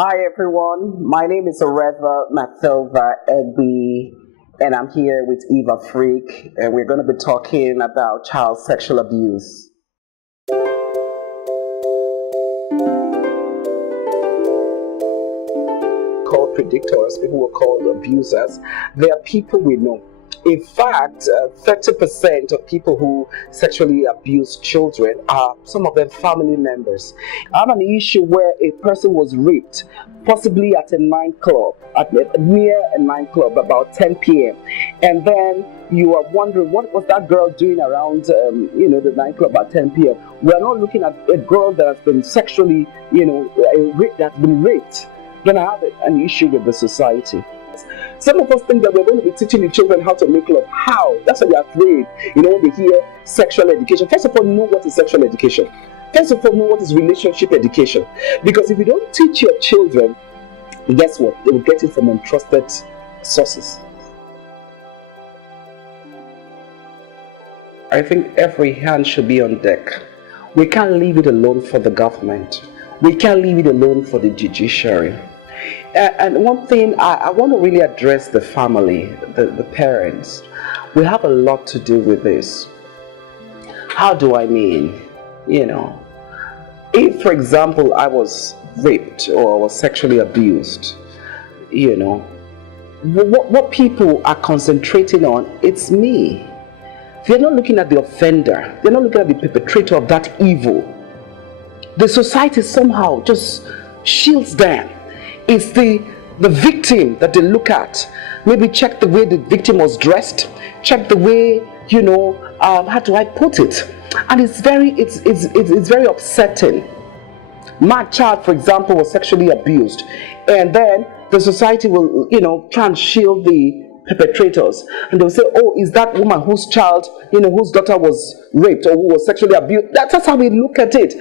Hi everyone, my name is Oreva Egbi, and I'm here with Eve Afrique, and we're going to be talking about child sexual abuse. Called predictors, people were called abusers. They are people we know. In fact, 30% of people who sexually abuse children are, some of them, family members. I have an issue where a person was raped, possibly at a nightclub, near a nightclub, about 10 p.m. And then you are wondering, what was that girl doing around, the nightclub at 10 p.m.? We are not looking at a girl that has been sexually, that's been raped. Then I have an issue with the society. Some of us think that we're going to be teaching the children how to make love. How? That's why they're afraid. When they hear sexual education. First of all, know what is sexual education. First of all, know what is relationship education. Because if you don't teach your children, guess what? They will get it from untrusted sources. I think every hand should be on deck. We can't leave it alone for the government. We can't leave it alone for the judiciary. And one thing, I want to really address the family, the parents. We have a lot to do with this. How do I mean? If, for example, I was raped or was sexually abused, what people are concentrating on, it's me. They're not looking at the offender. They're not looking at the perpetrator of that evil. The society somehow just shields them. It's the victim that they look at. Maybe check the way the victim was dressed. Check the way, how do I put it? And it's very upsetting. My child, for example, was sexually abused. And then the society will, try and shield the perpetrators. And they'll say, oh, is that woman whose child, whose daughter was raped or who was sexually abused? That's how we look at it.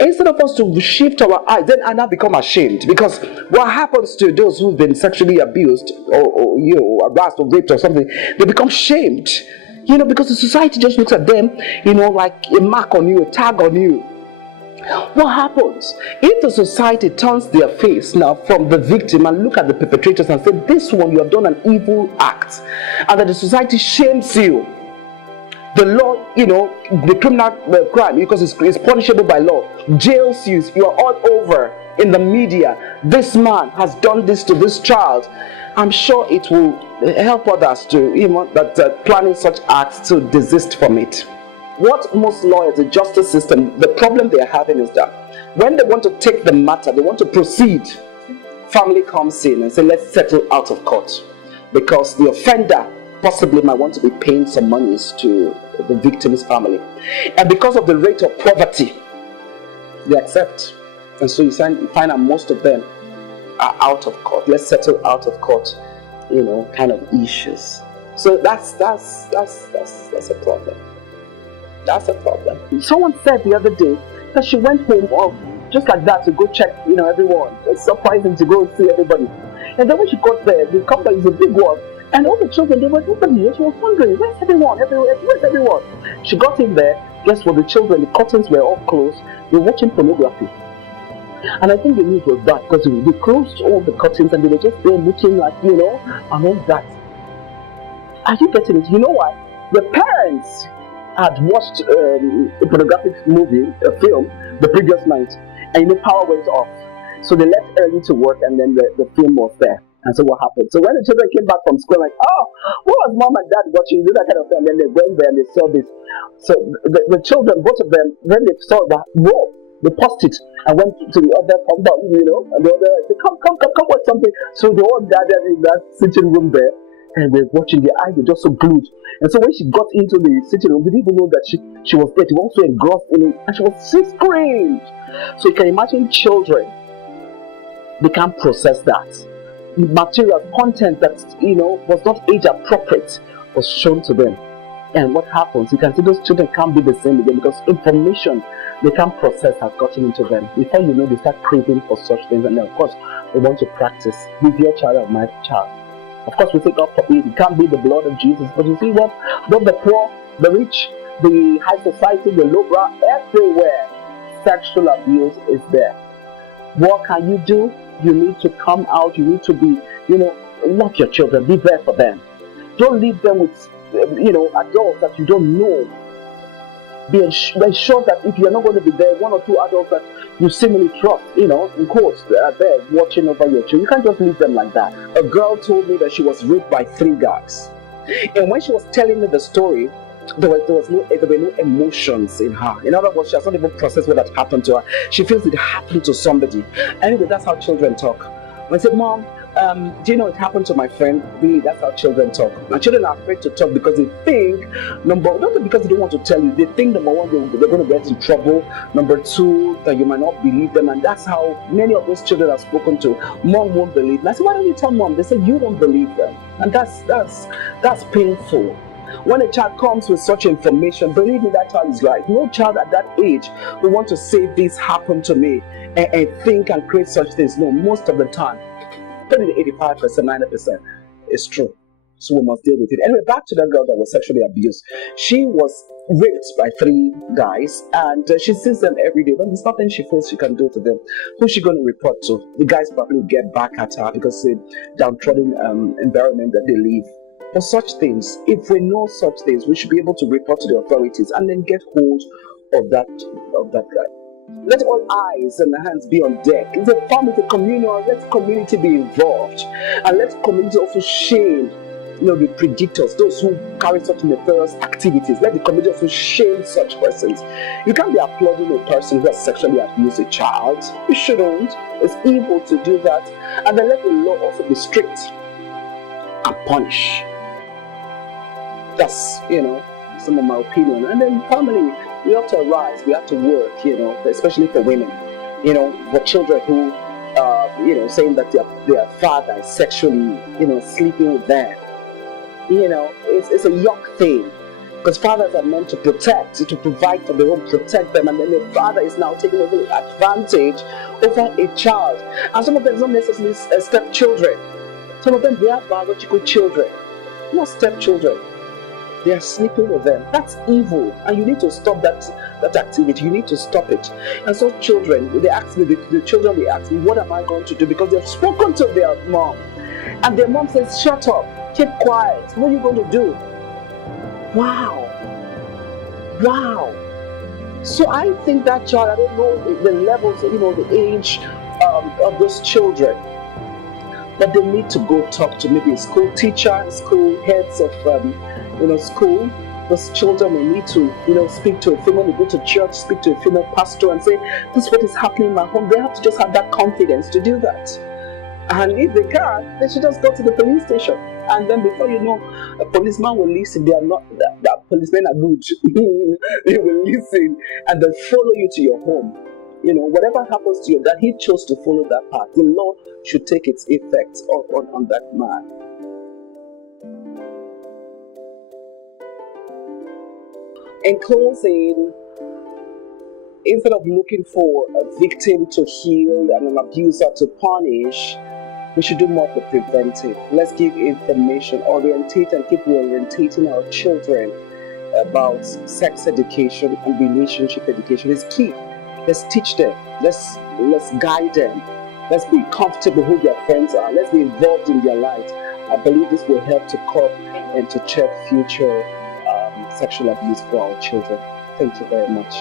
Instead of us to shift our eyes, then I now become ashamed. Because what happens to those who've been sexually abused or harassed or raped or something, they become shamed. Because the society just looks at them, like a mark on you, a tag on you. What happens if the society turns their face now from the victim and look at the perpetrators and say, this one, you have done an evil act, and that the society shames you? The law, the criminal crime, because it's punishable by law, jails you. You are all over in the media. This man has done this to this child. I'm sure it will help others to, that planning such acts to desist from it. What most lawyers, the justice system, the problem they are having is that when they want to take the matter, they want to proceed, family comes in and say, let's settle out of court. Because the offender possibly might want to be paying some monies to the victim's family. And because of the rate of poverty, they accept. And so you find out most of them are out of court. Let's settle out of court, kind of issues. So that's a problem. That's a problem. Someone said the other day that she went home just like that to go check, everyone. It's surprising to go see everybody. And then when she got there, the company is a big one. And all the children, they were looking here. She was wondering, where's everyone? Where's everyone? She got in there. Guess what? The children, the curtains were all closed. They were watching pornography. And I think the news was bad because they closed all the curtains and they were just there looking like, and all that. Are you getting it? You know why? The parents had watched a pornographic movie, a film, the previous night, and power went off. So they left early to work, and then the film was there. And so what happened? So when the children came back from school, like, oh, what was mom and dad watching? That kind of thing. And then they went there and they saw this. So the children, both of them, when they saw that, whoa, they paused it and went to the other compound, and the other said, come watch something. So they all gathered in that sitting room there. And they're watching, their eyes were just so glued. And so when she got into the sitting room, they didn't even know that she was there. She was also engrossed in it. And she screamed. So you can imagine children, they can't process that. The material content that, was not age appropriate was shown to them. And what happens? You can see those children can't be the same again because information they can't process has gotten into them. Before you know, they start craving for such things. And then, of course, they want to practice with your child or my child. Of course, we say God forbid, it can't be the blood of Jesus. But you see what? Both the poor, the rich, the high society, the low brow, everywhere, sexual abuse is there. What can you do? You need to come out. You need to be, love your children. Be there for them. Don't leave them with, adults that you don't know. Be sure that if you're not going to be there, one or two adults that you seemingly trust, in quotes, they are there watching over your children. You can't just leave them like that. A girl told me that she was raped by 3 guys. And when she was telling me the story, there were no emotions in her. In other words, she has not even processed what had happened to her. She feels it happened to somebody. Anyway, that's how children talk. When I said, Mom, do you know it happened to my friend? Really, that's how children talk. My children are afraid to talk because they think, not because they don't want to tell you, they think number one, they're going to get in trouble. Number two, that you might not believe them. And that's how many of those children have spoken to. Mom won't believe. And I said, why don't you tell Mom? They said, you won't believe them. And that's painful. When a child comes with such information, believe me, that child is right. No child at that age will want to say this happened to me and think and create such things. No, most of the time, probably 85%, 90% is true. So we must deal with it. Anyway, back to that girl that was sexually abused. She was raped by 3 guys, and she sees them every day, but there's nothing she feels she can do to them. Who's she going to report to? The guys probably will get back at her because of the downtrodden environment that they live. For such things, if we know such things, we should be able to report to the authorities and then get hold of that guy. Let all eyes and hands be on deck. It's a family, it's a communion. Let the community be involved, and let the community also shame, the predictors, those who carry such nefarious activities. Let the community also shame such persons. You can't be applauding a person who has sexually abused a child. You shouldn't. It's evil to do that. And then let the law also be strict and punish. That's, some of my opinion. And then family, we have to arise, we have to work, especially for women, for children who, saying that their father is sexually, sleeping with them. It's a yuck thing. Because fathers are meant to protect, to provide for their home, protect them, and then the father is now taking over advantage over a child. And some of them don't necessarily stepchildren. Some of them, they are biological children, not stepchildren. They are sleeping with them. That's evil, and you need to stop that activity. You need to stop it. And so children, they ask me, the children will ask me, what am I going to do? Because they've spoken to their mom, and their mom says, shut up, keep quiet. What are you going to do? Wow. So I think that child, I don't know the levels, the age of those children, but they need to go talk to maybe a school teacher, school heads of school. Those children may need to speak to a female, go to church, speak to a female pastor and say, this is what is happening in my home. They have to just have that confidence to do that. And if they can't, they should just go to the police station. And then before you know, a policeman will listen. They are not, that policemen are good. They will listen and they'll follow you to your home. Whatever happens to you, that he chose to follow that path, the law should take its effect on that man. In closing, instead of looking for a victim to heal and an abuser to punish, we should do more for preventive. Let's give information, orientate and keep reorientating our children about sex education and relationship education. Is key. Let's teach them. Let's guide them. Let's be comfortable who their friends are. Let's be involved in their lives. I believe this will help to curb and to check future sexual abuse for our children. Thank you very much.